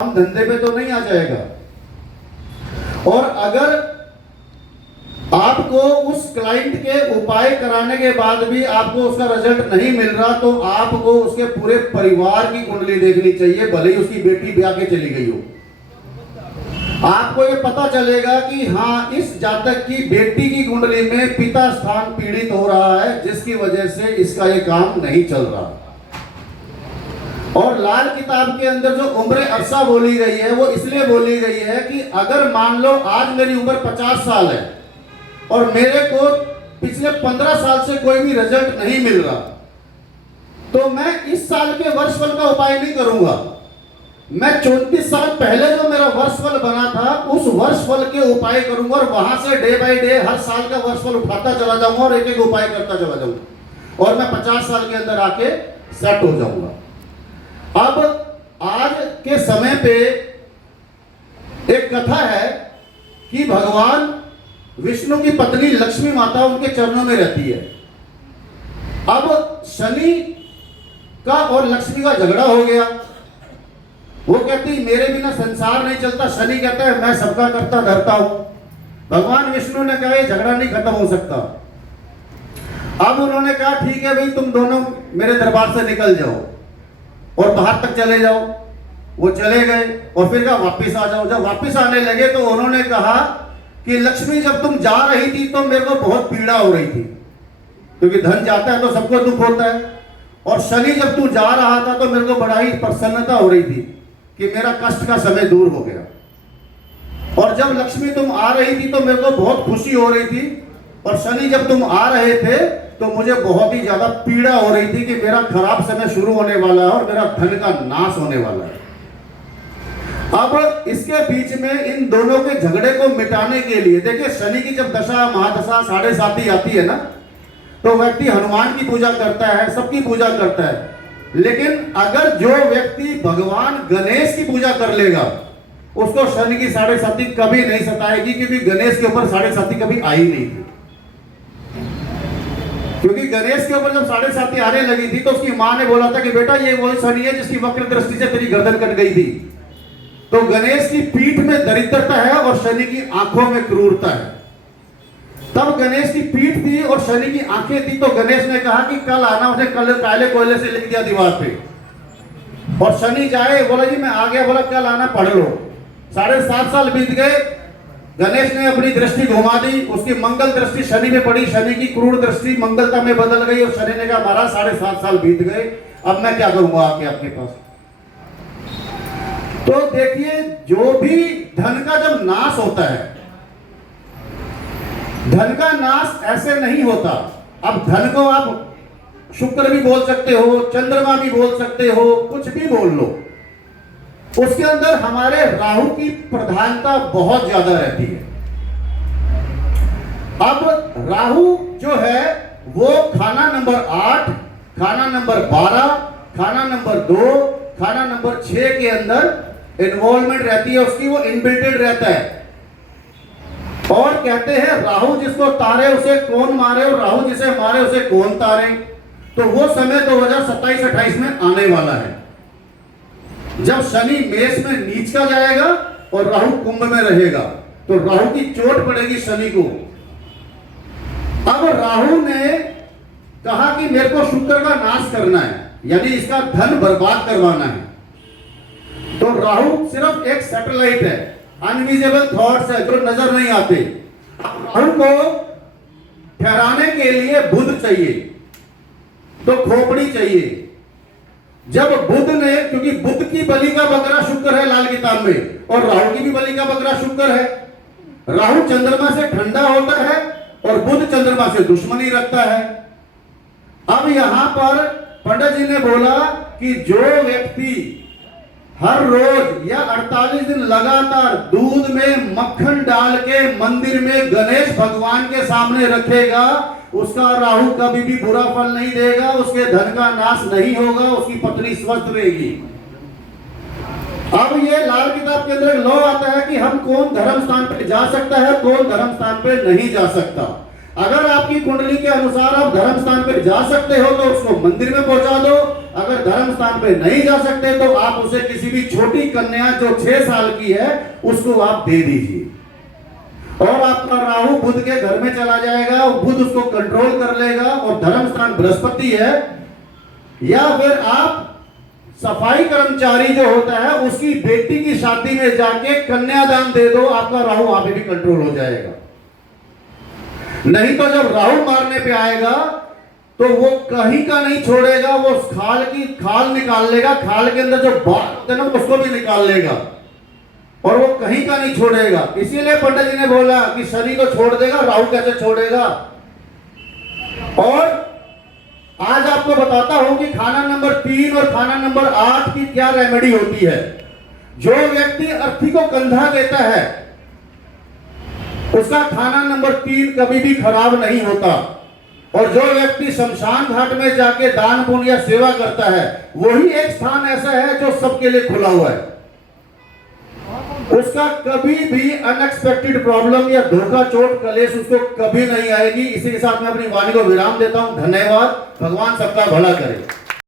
हम धंधे पे तो नहीं आ जाएगा। और अगर आपको उस क्लाइंट के उपाय कराने के बाद भी आपको उसका रिजल्ट नहीं मिल रहा, तो आपको उसके पूरे परिवार की कुंडली देखनी चाहिए, भले ही उसकी बेटी ब्याह के चली गई हो। आपको ये पता चलेगा कि हाँ, इस जातक की बेटी की कुंडली में पिता स्थान पीड़ित हो रहा है, जिसकी वजह से इसका ये काम नहीं चल रहा। और लाल किताब के अंदर जो उम्र अरसा बोली गई है, वो इसलिए बोली गई है कि अगर मान लो आज मेरी उम्र 50 साल है और मेरे को पिछले 15 साल से कोई भी रिजल्ट नहीं मिल रहा, तो मैं इस साल के वर्षफल का उपाय नहीं करूंगा। मैं 34 साल पहले जो मेरा वर्षफल बना था, उस वर्षफल के उपाय करूंगा और वहां से डे बाय डे हर साल का वर्षफल उठाता चला जाऊंगा और एक एक उपाय करता चला जाऊंगा और मैं 50 साल के अंदर आके सेट हो जाऊंगा। अब आज के समय पे एक कथा है कि भगवान विष्णु की पत्नी लक्ष्मी माता उनके चरणों में रहती है। अब शनि का और लक्ष्मी का झगड़ा हो गया। वो कहती मेरे बिना संसार नहीं चलता, शनि कहता है मैं सबका करता धरता हूं। भगवान विष्णु ने कहा ये झगड़ा नहीं खत्म हो सकता। अब उन्होंने कहा ठीक है भाई, तुम दोनों मेरे दरबार से निकल जाओ और बाहर तक चले जाओ। वो चले गए और फिर कहा वापिस आ जाओ। जब वापिस आने लगे तो उन्होंने कहा कि लक्ष्मी जब तुम जा रही थी तो मेरे को बहुत पीड़ा हो रही थी, क्योंकि धन जाता है तो सबको दुख होता है। और शनि जब तू जा रहा था तो मेरे को बड़ा ही प्रसन्नता हो रही थी कि मेरा कष्ट का समय दूर हो गया। और जब लक्ष्मी तुम आ रही थी तो मेरे को बहुत खुशी हो रही थी, और शनि जब तुम आ रहे थे तो मुझे बहुत ही ज्यादा पीड़ा हो रही थी कि मेरा खराब समय शुरू होने वाला है और मेरा धन का नाश होने वाला है। अब इसके बीच में इन दोनों के झगड़े को मिटाने के लिए, देखिए शनि की जब दशा महादशा 7.5 आती है ना, तो व्यक्ति हनुमान की पूजा करता है, सबकी पूजा करता है। लेकिन अगर जो व्यक्ति भगवान गणेश की पूजा कर लेगा, उसको शनि की 7.5 कभी नहीं सताएगी, क्योंकि गणेश के ऊपर 7.5 कभी आई नहीं थी। क्योंकि गणेश के ऊपर जब 7.5 आने लगी थी तो उसकी मां ने बोला था कि बेटा ये वही शनि है जिसकी वक्र दृष्टि से तेरी गर्दन कट गई थी। तो गणेश की पीठ में दरिद्रता है और शनि की आंखों में क्रूरता है। तब गणेश की पीठ थी और शनि की आंखें थी, तो गणेश ने कहा कि कल आना। उसने कल काले कोयले से लिख दिया दीवार पे, और शनि जाए, बोला जी मैं आ गया, बोला कल आना पढ़ लो। 7.5 साल बीत गए, गणेश ने अपनी दृष्टि घुमा दी, उसकी मंगल दृष्टि शनि में पड़ी, शनि की क्रूर दृष्टि मंगलता में बदल गई, और शनि ने कहा महाराज 7.5 साल बीत गए, अब मैं क्या करूंगा आके आपके पास। तो देखिए, जो भी धन का जब नाश होता है, धन का नाश ऐसे नहीं होता। अब धन को आप शुक्र भी बोल सकते हो, चंद्रमा भी बोल सकते हो, कुछ भी बोल लो, उसके अंदर हमारे राहु की प्रधानता बहुत ज्यादा रहती है। अब राहु जो है वो खाना नंबर 8, खाना नंबर 12, खाना नंबर 2, खाना नंबर 6 के अंदर इन्वॉल्वमेंट रहती है उसकी, वो इनबिल्टेड रहता है। और कहते हैं राहु जिसको तारे उसे कौन मारे, और राहु जिसे मारे उसे कौन तारे। तो वो समय 2027-28 में आने वाला है, जब शनि मेष में नीच का जाएगा और राहु कुंभ में रहेगा, तो राहु की चोट पड़ेगी शनि को। अब राहु ने कहा कि मेरे को शुक्र का नाश करना है, यानी इसका धन बर्बाद करवाना है। तो राहु सिर्फ एक सैटेलाइट है, अनविजिबल थॉट्स है जो नजर नहीं आते। राहु को ठहराने के लिए बुध चाहिए, तो खोपड़ी चाहिए। जब बुध ने, क्योंकि बुध की बलि का बकरा शुक्र है लाल किताब में, और राहु की भी बलि का बकरा शुक्र है। राहु चंद्रमा से ठंडा होता है और बुध चंद्रमा से दुश्मनी रखता है। अब यहां पर पंडित जी ने बोला कि जो व्यक्ति हर रोज या 48 दिन लगातार दूध में मक्खन डाल के मंदिर में गणेश भगवान के सामने रखेगा, उसका राहु कभी भी बुरा फल नहीं देगा, उसके धन का नाश नहीं होगा, उसकी पत्नी स्वस्थ रहेगी। अब ये लाल किताब के अंदर लॉ आता है कि हम कौन धर्म स्थान पे जा सकता है, कौन धर्म स्थान पे नहीं जा सकता। अगर आपकी कुंडली के अनुसार आप धर्म स्थान पे जा सकते हो तो उसको मंदिर में पहुंचा दो, अगर धर्म स्थान पे नहीं जा सकते तो आप उसे किसी भी छोटी कन्या जो 6 साल की है उसको आप दे दीजिए, और आपका राहु बुध के घर में चला जाएगा, बुध उसको कंट्रोल कर लेगा, और धर्म स्थान बृहस्पति है। या फिर आप सफाई कर्मचारी जो होता है उसकी बेटी की शादी में जाके कन्यादान दे दो, आपका राहु वहां पे भी कंट्रोल हो जाएगा। नहीं तो जब राहु मारने पे आएगा तो वो कहीं का नहीं छोड़ेगा, वो खाल निकाल लेगा, खाल के अंदर जो बाल होते हैं ना उसको भी निकाल लेगा, और वो कहीं का नहीं छोड़ेगा। इसीलिए पंडित जी ने बोला कि शनि को छोड़ देगा, राहु कैसे छोड़ेगा। और आज आपको बताता हूं कि खाना नंबर 3 और खाना नंबर 8 की क्या रेमेडी होती है। जो व्यक्ति अर्थी को कंधा देता है उसका खाना नंबर 3 कभी भी खराब नहीं होता, और जो व्यक्ति शमशान घाट में जाके दान पुण्य या सेवा करता है वही एक स्थान ऐसा है जो सबके लिए खुला हुआ है, उसका कभी भी अनएक्सपेक्टेड प्रॉब्लम या धोखा चोट कलेश उसको कभी नहीं आएगी। इसी के साथ मैं अपनी वाणी को विराम देता हूं। धन्यवाद। भगवान सबका भला करे।